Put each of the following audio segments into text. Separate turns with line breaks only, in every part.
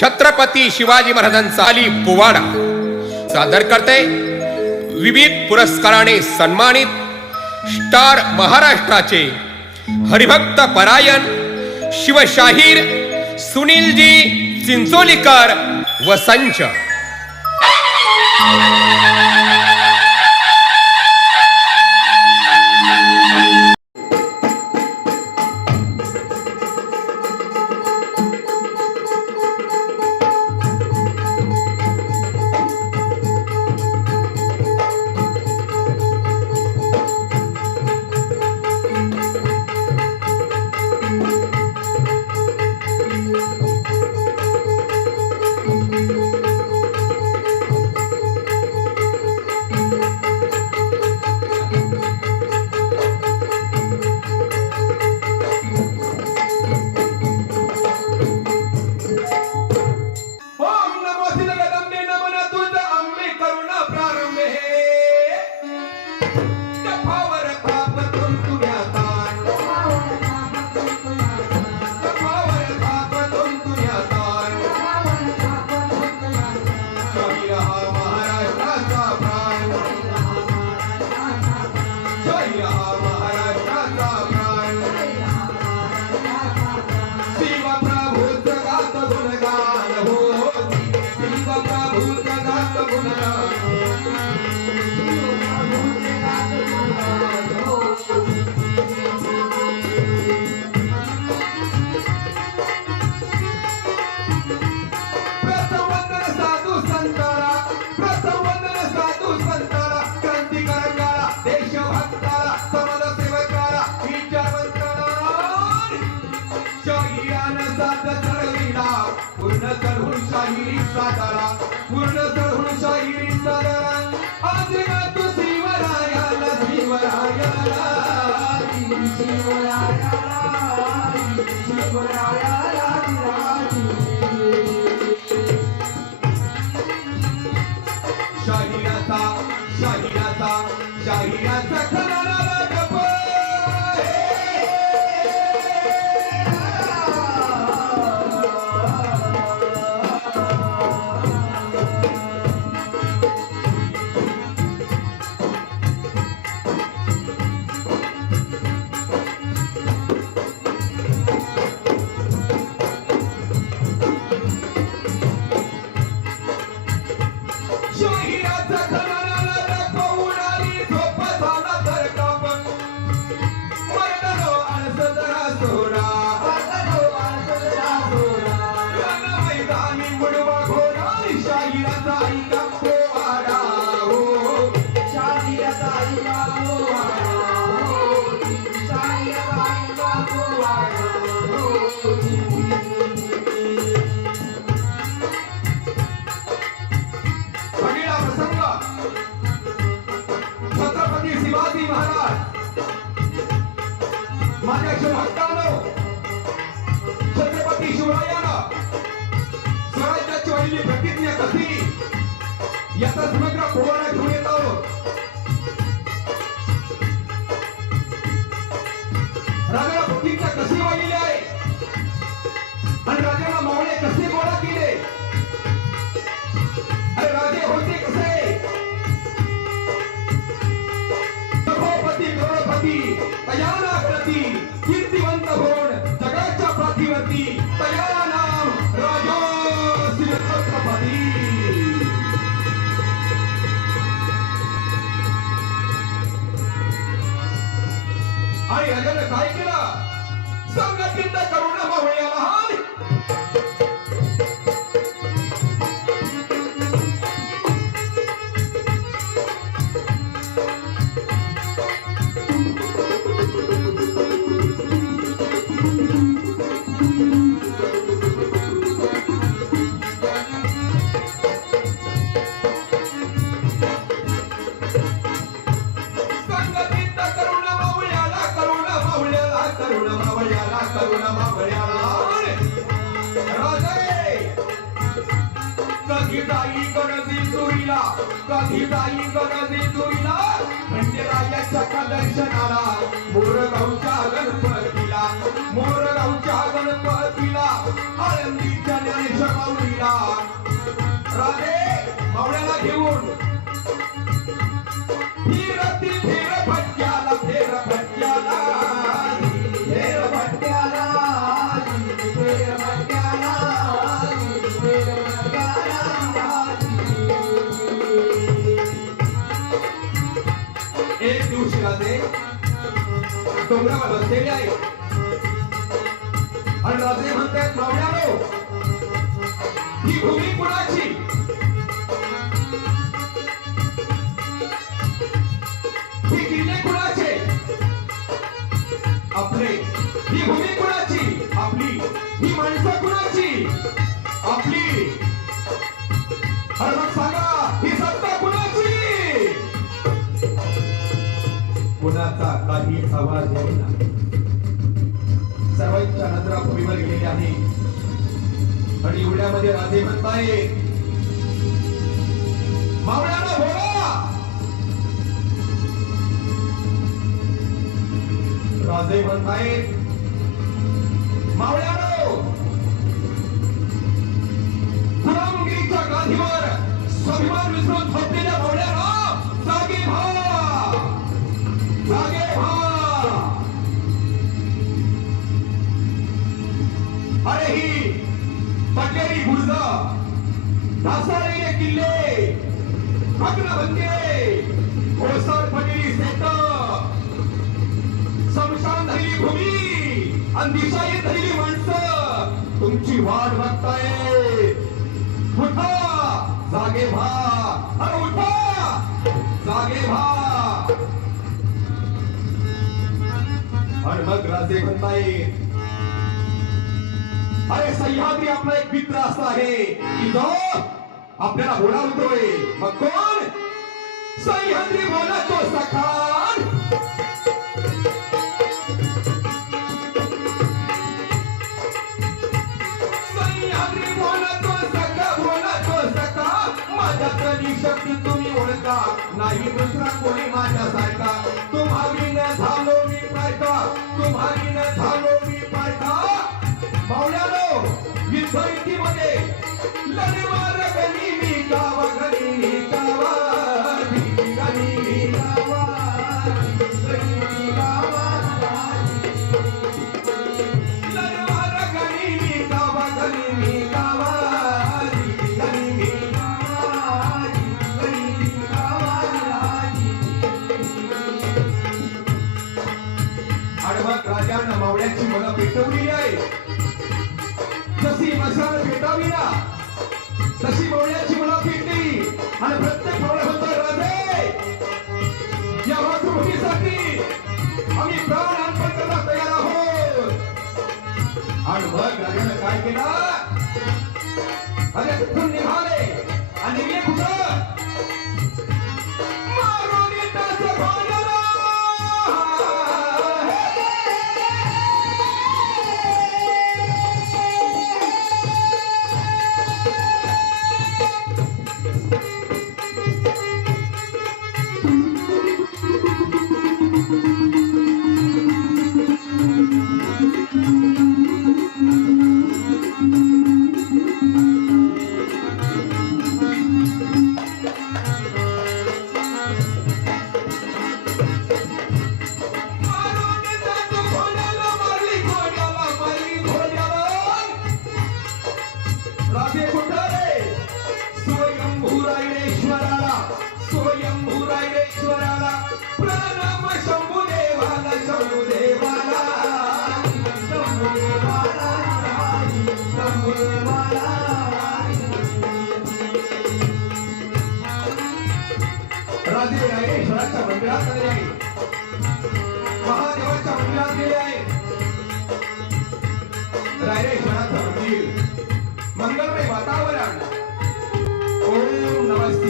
छत्रपती शिवाजी महाराजांचा आली पोवाडा. सादर करते विविध पुरस्काराने सन्मानित स्टार महाराष्ट्राचे हरिभक्त परायण शिवशाहीर सुनीलजी चिंचोलीकर व संच.
पूर्ण चढून शाहिरीचा सादरा पूर्ण चढून शाहिरीचा सादरा आज ना तू शिवरायाला शिवरायाला. शिवरायाला शिवरायाला. याचा घेऊन येत आहोत. राजाला प्रतिज्ञा कशी वाहिली आहे? आणि राजाला मावळे कसे गोळा केले? अरे राजे होते कसे? करोडपती प्रती कीर्तिवंत होऊन जगाच्या पाठीवरती तयार आणि राजाने काय केलं संगतीत करुण कधी जाई गणजी तुरीला कधी जाई गणजी तुरीला म्हणजे राजाच्या का दर्शनाला मोरगावच्या गणपतीला मोरगावच्या गणपतीला आळंदीच्या ज्ञानेश्वर माऊलीला राजे मावळ्याला घेऊन. फिरती फिर डोंगरावर बसलेले आहे आणि नजरा भूमीवर आहे. आणि एवढ्यामध्ये राधे म्हणताय मावळ्याला बोला! राजे म्हणताय मावळ्यानो गुलामगिरीच्या गादीवर स्वाभिमान विसरून झोपलेल्या मावळ्याला जागे भाव आणि दिशाही झालेली माणसं. तुमची वाट बघताय. उठा. जागे भा अरे उठा. जागे भा आणि मग राजे म्हणताय अरे सह्याद्री आपला एक मित्र असा आहे की जो आपल्याला बोलावतोय मग कोण? सह्याद्री बोला तो सखान. माझ्यातली शक्ती तुम्ही ओळखा. नाही दुसरा कोणी माझ्या माझ्यासारखा तुम्हारी न झालो मी पायका तुम्हारी न झालो मी पायका मावळ्यानो युद्धरीतीमध्ये लढवार गणी मी गावा मी गावा पेटवलेली आहे. जशी मशाल पेटावी ना तशी मावळ्याची मला पेटली आणि प्रत्येक मावळ्या म्हणतो राजे या मातृभूमीसाठी आम्ही प्राण अर्पण करायला तयार आहोत. आणि मग राजानं काय केलं? अरे कुठून निघाले. आणि निघले कुठं?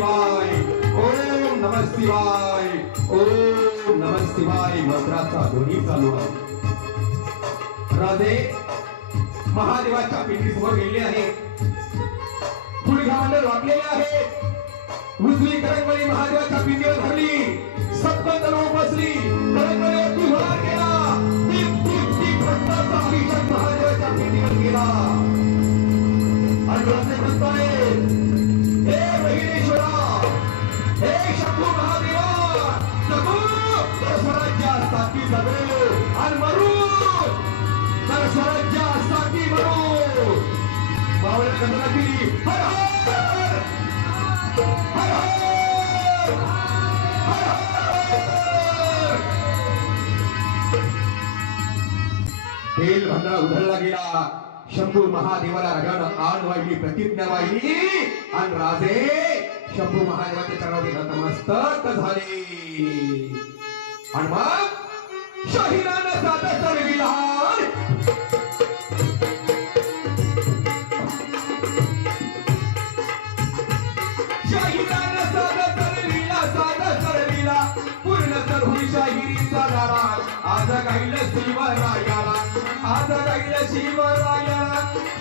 शिवाय. ओम नम शिवाय. ओम नम शिवाय. मंत्राचा ध्वनी चालू आहे. राधे महादेवाच्या पिंडीसमोर गेले आहे. गुडघांडर वाकलेले आहे. उजवी करंगळी महादेवाच्या पिंडीवर धरली. सप्त लोक बसली करंगळीवरती होणार गेला. तेल भंडारा उधळला गेला. शंभू महादेवाला रगानं आण वाहिली प्रतिज्ञा वाहिली. आणि राजे शंभू महादेवाच्या चरणावर नतमस्तक झाले. आणि मग शाहिरानं साधा चढविला साधा चढविला साधा चढविला पूर्ण तर हुशाहिरीचा दारा ఆదగైల శివరాయల ఆదగైల శివరాయల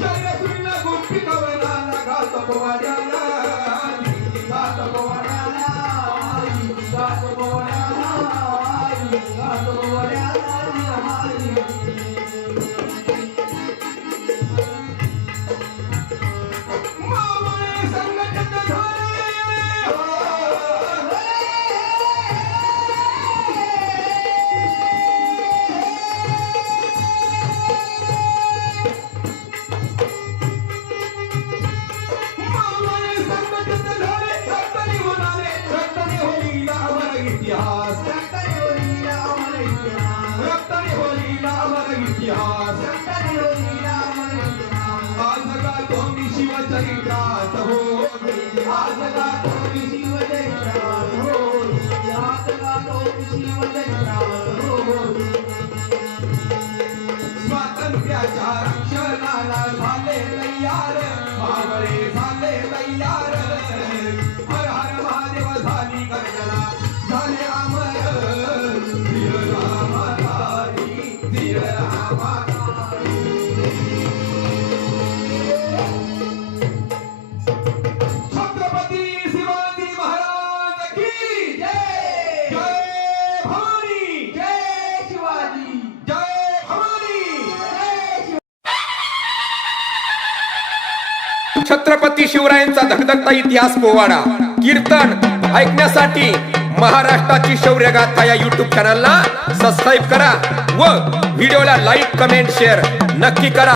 జయ శ్రీల గుప్పి కవనాల గాతపవడాల గాతపవడాల గాతపవడాల గాతపవడాల शिवचरित्रात? हो आज का शिवचरित्रात? हो आज का शिवचरित्रात?
छत्रपती शिवरायांचा धगधगता इतिहास पोवाडा. कीर्तन ऐकण्यासाठी महाराष्ट्राची शौर्यगाथा या युट्यूब चॅनलला सबस्क्राईब करा व व्हिडिओला लाईक कमेंट शेअर नक्की करा.